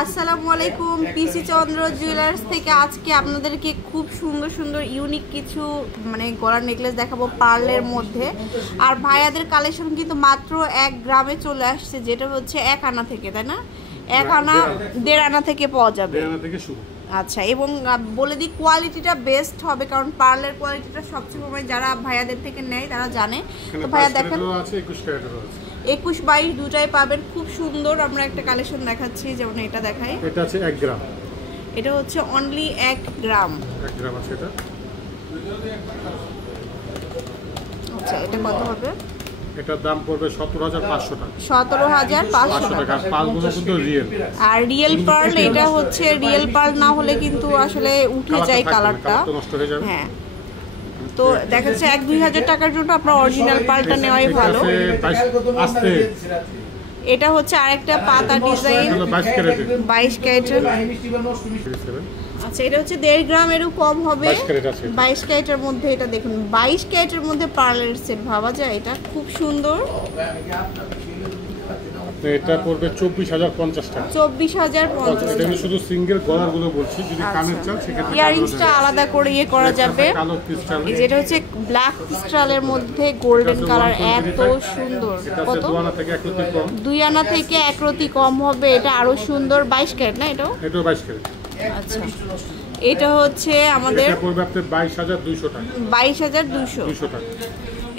আসসালামু আলাইকুম। পিসি চন্দ্র জুয়েলার্স থেকে আজকে আপনাদেরকে খুব সুন্দর সুন্দর ইউনিক কিছু মানে গলার নেকলেস দেখাবো পার্লের মধ্যে। আর ভাইয়াদের কালেকশন কিন্তু মাত্র 1 গ্রামে চলে আসছে, যেটা হচ্ছে 1 আনা থেকে, তাই না? 1 আনা 1.5 আনা থেকে পাওয়া যাবে। আচ্ছা, এবং বলে দিই কোয়ালিটিটা বেস্ট হবে, কারণ পার্লের কোয়ালিটিটা সবসময় যারা ভাইয়াদের থেকে নেয় তারা জানে। তো ভাইয়া দেখেন 21-22 দুটাই পাবেন, খুব সুন্দর। আমরা একটা কালেকশন দেখাচ্ছি, যেমন এটা দেখাই। এটা আছে 1 গ্রাম, এটা হচ্ছে অনলি 1 গ্রাম। 1 গ্রাম আছে এটা। আচ্ছা, এটা কত হবে? এটার দাম পড়বে 17,500 টাকা। 17,500 টাকা। পার্লগুলো কিন্তু রিয়েল। আর রিয়েল পার্ল, এটা হচ্ছে রিয়েল পার্ল না হলে কিন্তু আসলে উঠে যায় কালারটা, নষ্ট হয়ে যাবে। হ্যাঁ, তো দেখা যাচ্ছে 1-2 হাজার টাকার জন্য আপনার অরিজিনাল পার্লটা নেওয়াই ভালো। এটা হচ্ছে আরেকটা পাতা ডিজাইন, 22 ক্যারেটের। আচ্ছা, এটা হচ্ছে 1.5 গ্রামেরও কম হবে, 22 ক্যারেটের মধ্যে। এটা দেখুন, 22 ক্যারেটের মধ্যে পার্লের সেট ভাবা যায়, এটা খুব সুন্দর। এটা পড়বে 24,050 টাকা। 24,050 টাকা। আমি শুধু সিঙ্গেল গলারগুলো বলছি, যদি কানের চান সেক্ষেত্রে ইয়ারিংসটা আলাদা করে করা যাবে। কালো ক্রিস্টাল, যেটা হচ্ছে ব্ল্যাক ক্রিস্টালের মধ্যে গোল্ডেন কালার, এত সুন্দর। কত? 2 আনা থেকে 1 রতি কম। 2 আনা থেকে 1 রতি কম হবে। এটা আরো সুন্দর, 22 ক্যারেট না? এটাও 22 ক্যারেট। আচ্ছা, এটা হচ্ছে আমাদের এটা পড়বে আপনার 22,200 টাকা। 22,200 টাকা।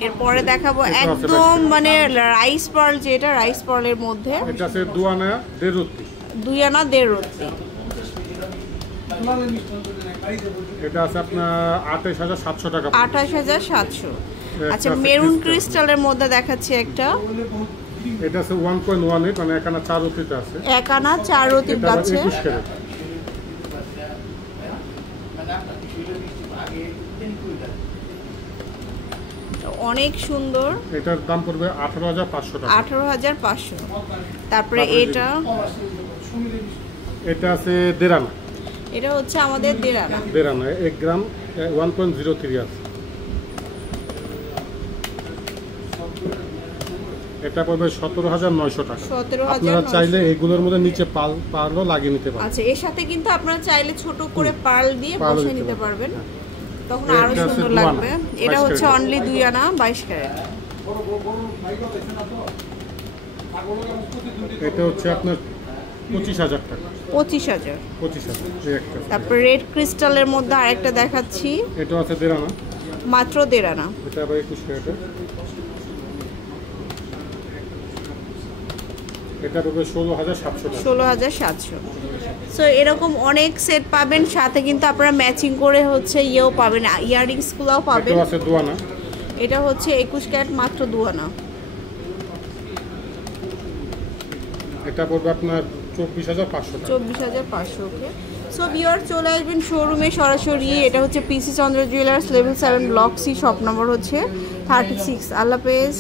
এরপরে দেখাবো একদম মানে রাইস পার্ল, যেটা রাইস পার্লের মধ্যে। এটা আছে 2 আনা 1.5 রতি। 2 আনা 1.5 রতি। এটা আছে আপনার 28,700 টাকা। 28,700। আচ্ছা, মেরুন ক্রিস্টালের মধ্যে দেখাচ্ছি একটা। এটা আছে 1.18, মানে 1 আনা 4 রতিতে আছে। 1 আনা 4 রতি আছে। অনেক সুন্দর। এটার দাম পড়বে 18,500 টাকা। 18,500। তারপরে এটা আছে 1.5 আনা। এটা হচ্ছে আমাদের 1.5 আনা। 1.5 আনা 1 গ্রাম 1.03 আছে। এটা পড়বে 17,900 টাকা। 17,900। আপনারা চাইলে এগুলোর মধ্যে নিচে পার্লও লাগিয়ে নিতে পারেন। আচ্ছা, এর সাথে কিন্তু আপনারা চাইলে ছোট করে পার্ল দিয়ে বসিয়ে নিতে পারবেন, তখন আরো সুন্দর লাগবে। এটা হচ্ছে অনলি 2 আনা 22 ক্যারেট। এটা হচ্ছে আপনার 25,000 টাকা। 25,000। তারপর রেড ক্রিস্টালের মধ্যে আরেকটা দেখাচ্ছি। এটা আছে 1.5 আনা, মাত্র 1.5 আনা। এটা আবার 21 ক্যারেটের। এটা পড়বে 16,700 টাকা। 16,700। সো এরকম অনেক সেট পাবেন, সাথে কিন্তু আপনারা ম্যাচিং করে হচ্ছে ইয়েও পাবেন, ইয়াররিংসগুলোও পাবেন। এটা আছে 2 আনা। এটা হচ্ছে 21 ক্যারেট, মাত্র 2 আনা। এটা পড়বে আপনার 24,500 টাকা। 24,500। ওকে, সো ভিউয়ার চলে আসবেন শোরুমে সরাসরি। এটা হচ্ছে P C Chandra jewellers, level 7, block C, shop number হচ্ছে 36। আল্লাহ হাফেজ।